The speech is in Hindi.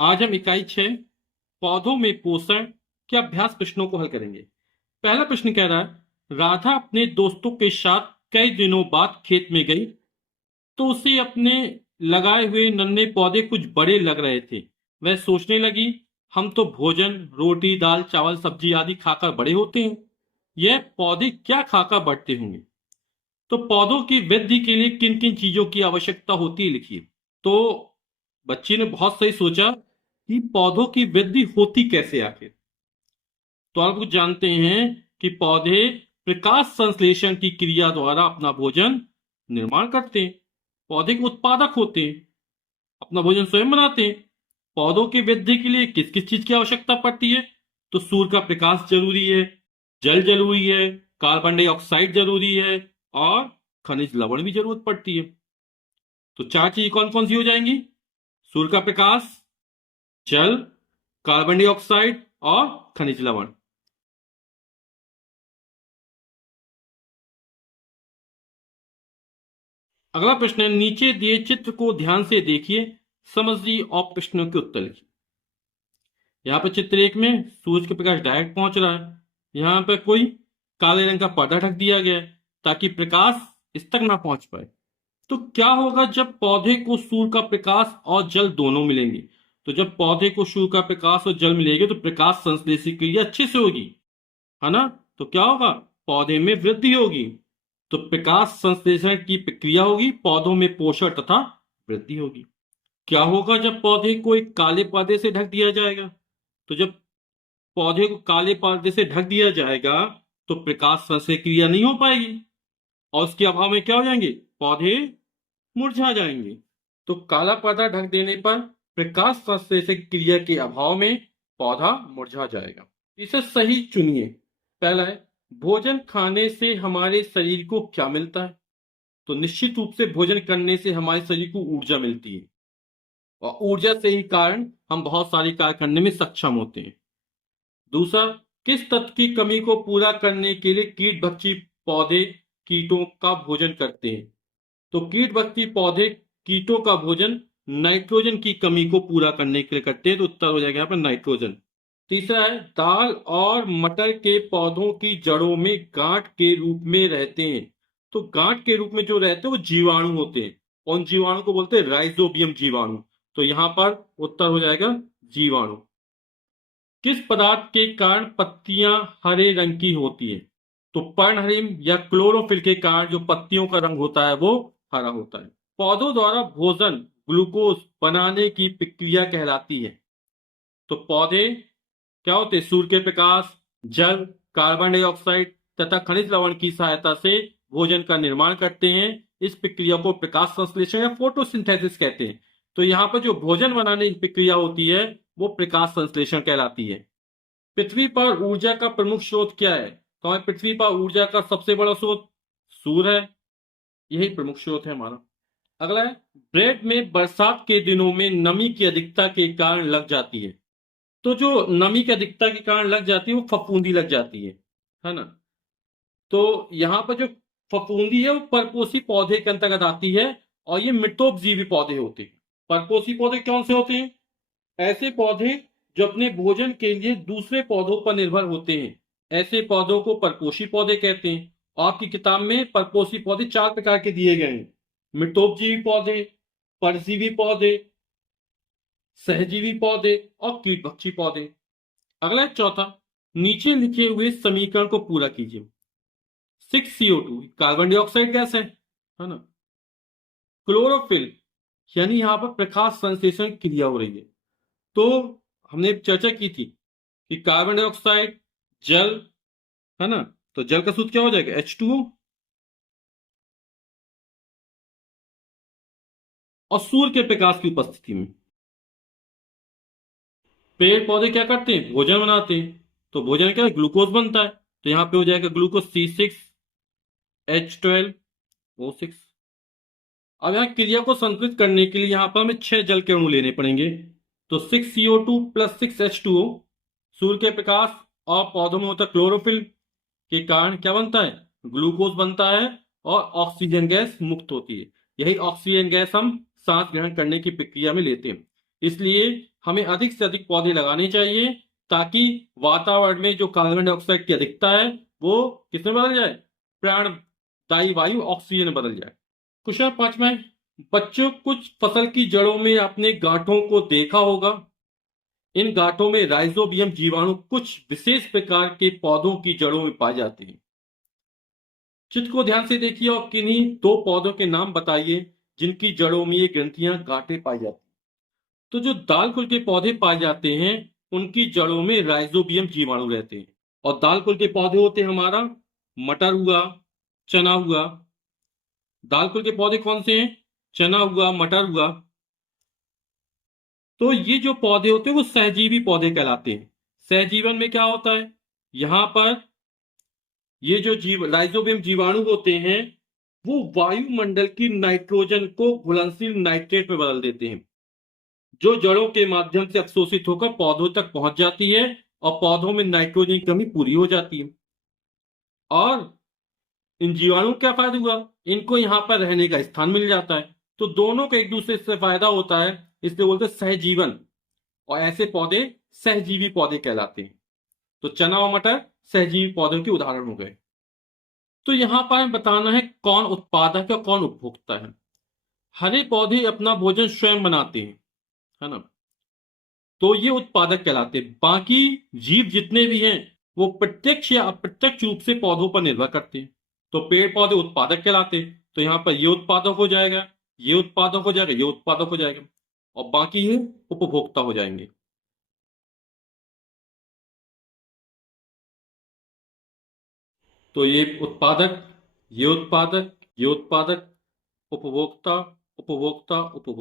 आज हम इकाई 6 पौधों में पोषण के अभ्यास प्रश्नों को हल करेंगे। पहला प्रश्न कह रहा है, राधा अपने दोस्तों के साथ कई दिनों बाद खेत में गई तो उसे अपने लगाए हुए नन्हे पौधे कुछ बड़े लग रहे थे। वह सोचने लगी, हम तो भोजन रोटी दाल चावल सब्जी आदि खाकर बड़े होते हैं, यह पौधे क्या खाकर बढ़ते होंगे। तो पौधों की वृद्धि के लिए किन किन चीजों की आवश्यकता होती है, लिखिए। तो बच्ची ने बहुत सही सोचा कि पौधों की वृद्धि होती कैसे आखिर। तो आप लोग जानते हैं कि पौधे प्रकाश संश्लेषण की क्रिया द्वारा अपना भोजन निर्माण करते हैं। पौधे के उत्पादक होते हैं, अपना भोजन स्वयं बनाते हैं। पौधों की वृद्धि के लिए किस किस चीज की आवश्यकता पड़ती है। तो सूर्य का प्रकाश जरूरी है, जल जरूरी है, कार्बन डाइऑक्साइड जरूरी है और खनिज लवण भी जरूरत पड़ती है। तो चार चीज कौन कौन सी हो जाएंगी? सूर्य का प्रकाश, जल, कार्बन डाइऑक्साइड और खनिज लवण। अगला प्रश्न है, नीचे दिए चित्र को ध्यान से देखिए, समझिए और प्रश्नों के उत्तर लिखिए। यहाँ पर चित्र एक में सूरज का प्रकाश डायरेक्ट पहुंच रहा है। यहाँ पर कोई काले रंग का पर्दा ढक दिया गया है ताकि प्रकाश इस तक ना पहुंच पाए। तो क्या होगा जब पौधे को सूर्य का प्रकाश और जल दोनों मिलेंगे? तो जब पौधे को सूर्य का प्रकाश और जल मिलेगा तो प्रकाश संश्लेषण क्रिया अच्छे से होगी, है ना। तो क्या होगा? पौधे में वृद्धि होगी। तो प्रकाश संश्लेषण की प्रक्रिया होगी, पौधों में पोषण तथा वृद्धि होगी। क्या होगा जब पौधे को एक काले पर्दे से ढक दिया जाएगा? तो जब पौधे को काले पर्दे से ढक दिया जाएगा तो प्रकाश संश्लेषण क्रिया नहीं हो पाएगी और उसके अभाव में क्या हो जाएंगे? पौधे मुरझा जाएंगे। तो काला पर्दा ढक देने पर प्रकाश संश्लेषण क्रिया के अभाव में पौधा मुरझा जाएगा। इसे सही चुनिए। पहला है, भोजन खाने से हमारे शरीर को क्या मिलता है? तो निश्चित रूप से भोजन करने से हमारे शरीर को ऊर्जा मिलती है और ऊर्जा से ही कारण हम बहुत सारे कार्य करने में सक्षम होते हैं। दूसरा, किस तत्व की कमी को पूरा करने के लिए कीट भक्षी पौधे कीटों का भोजन करते हैं? तो कीट भक्षी पौधे कीटों का भोजन नाइट्रोजन की कमी को पूरा करने के लिए करते हैं। तो उत्तर हो जाएगा यहाँ पर नाइट्रोजन। तीसरा है, दाल और मटर के पौधों की जड़ों में गांठ के रूप में रहते हैं। तो गांठ के रूप में जो रहते हैं वो जीवाणु होते हैं और उन जीवाणु को बोलते हैं राइजोबियम जीवाणु। तो यहां पर उत्तर हो जाएगा जीवाणु। किस पदार्थ के कारण पत्तियां हरे रंग की होती है? तो पर्णहरिम या क्लोरोफिल के कारण जो पत्तियों का रंग होता है वो हरा होता है। पौधों द्वारा भोजन ग्लूकोज बनाने की प्रक्रिया कहलाती है। तो पौधे क्या होते हैं? सूर्य के प्रकाश, जल, कार्बन डाइऑक्साइड तथा खनिज लवण की सहायता से भोजन का निर्माण करते हैं। इस प्रक्रिया को प्रकाश संश्लेषण या फोटोसिंथेसिस कहते हैं। तो यहाँ पर जो भोजन बनाने की प्रक्रिया होती है वो प्रकाश संश्लेषण कहलाती है। पृथ्वी पर ऊर्जा का प्रमुख स्रोत क्या है? तो हमारी पृथ्वी पर ऊर्जा का सबसे बड़ा स्रोत सूर्य है, यही प्रमुख स्रोत है हमारा। अगला है, ब्रेड में बरसात के दिनों में नमी की अधिकता के कारण लग जाती है। तो जो नमी की अधिकता के कारण लग जाती है वो फफूंदी लग जाती है ना। तो यहाँ पर जो फफूंदी है वो परपोषी पौधे के अंतर्गत आती है और ये मिटोपजीवी पौधे होते हैं। परपोषी पौधे कौन से होते हैं? ऐसे पौधे जो अपने भोजन के लिए दूसरे पौधों पर निर्भर होते हैं, ऐसे पौधों को परपोषी पौधे कहते हैं। आपकी किताब में परपोषी पौधे चार प्रकार के दिए गए हैं: मिटोपजीवी पौधे, परजीवी पौधे, सहजीवी पौधे और कीटभक्षी पौधे। अगला है चौथा, नीचे लिखे हुए समीकरण को पूरा कीजिए। 6CO2 कार्बन डाइऑक्साइड गैस है ना। क्लोरोफिल यानी यहां पर प्रकाश संश्लेषण क्रिया हो रही है। तो हमने चर्चा की थी कि कार्बन डाइऑक्साइड, जल, है ना। तो जल का सूत्र क्या हो जाएगा? H2O। और सूर्य के प्रकाश की उपस्थिति में पेड़ पौधे क्या करते हैं? भोजन बनाते हैं। तो भोजन क्या है? ग्लूकोज बनता है। तो यहां पे हो जाएगा ग्लूकोज C6H12O6। अब यहाँ क्रिया को संतुलित करने के लिए यहाँ पर हमें 6 जल के अणु लेने पड़ेंगे। तो 6CO2 प्लस 6H2O, सूर्य के प्रकाश और पौधों में होता क्लोरोफिल के कारण क्या बनता है? ग्लूकोज बनता है और ऑक्सीजन गैस मुक्त होती है। यही ऑक्सीजन गैस हम सांस ग्रहण करने की प्रक्रिया में लेते हैं। इसलिए हमें अधिक से अधिक पौधे लगाने चाहिए ताकि वातावरण में जो कार्बन डाइऑक्साइड की अधिकता है वो किसमें बदल जाए, प्राणदायी वायु ऑक्सीजन में बदल जाए। क्वेश्चन 5वां है, बच्चों कुछ फसल की जड़ों में आपने गांठों को देखा होगा। इन गांठों में राइजोबियम जीवाणु कुछ विशेष प्रकार के पौधों की जड़ों में पाए जाते हैं। चित्र को ध्यान से देखिए और किन्हीं दो पौधों के नाम बताइए जिनकी जड़ों में ये ग्रंथियां गांठें पाई जाती हैं। तो जो दाल कुल के पौधे पाए जाते हैं उनकी जड़ों में राइजोबियम जीवाणु रहते हैं। और दाल कुल के पौधे होते हैं हमारा मटर हुआ, चना हुआ। दाल कुल के पौधे कौन से हैं, चना हुआ, मटर हुआ। तो ये जो पौधे होते हैं वो सहजीवी पौधे कहलाते हैं। सहजीवन में क्या होता है, यहां पर ये जो राइजोबियम जीवाणु होते हैं वो वायुमंडल की नाइट्रोजन को घुलनशील नाइट्रेट में बदल देते हैं, जो जड़ों के माध्यम से अवशोषित होकर पौधों तक पहुंच जाती है और पौधों में नाइट्रोजन की कमी पूरी हो जाती है। और इन जीवाणु का क्या फायदा हुआ, इनको यहां पर रहने का स्थान मिल जाता है। तो दोनों का एक दूसरे से फायदा होता है, इसलिए बोलते हैं सहजीवन। और ऐसे पौधे सहजीवी पौधे कहलाते हैं। तो चना और मटर सहजीवी पौधों के उदाहरण हो गए। तो यहां पर हमें बताना है कौन उत्पादक है और कौन उपभोक्ता है। हरे पौधे अपना भोजन स्वयं बनाते हैं, है ना, तो ये उत्पादक कहलाते हैं। बाकी जीव जितने भी हैं वो प्रत्यक्ष या अप्रत्यक्ष रूप से पौधों पर निर्भर करते हैं। तो पेड़ पौधे उत्पादक कहलाते हैं। तो यहां पर ये उत्पादक हो जाएगा, ये उत्पादक हो जाएगा, ये उत्पादक हो जाएगा, और बाकी ये उपभोक्ता हो जाएंगे। तो ये उत्पादक, ये उत्पादक, ये उत्पादक, उपभोक्ता, उपभोक्ता, उपभोक्ता।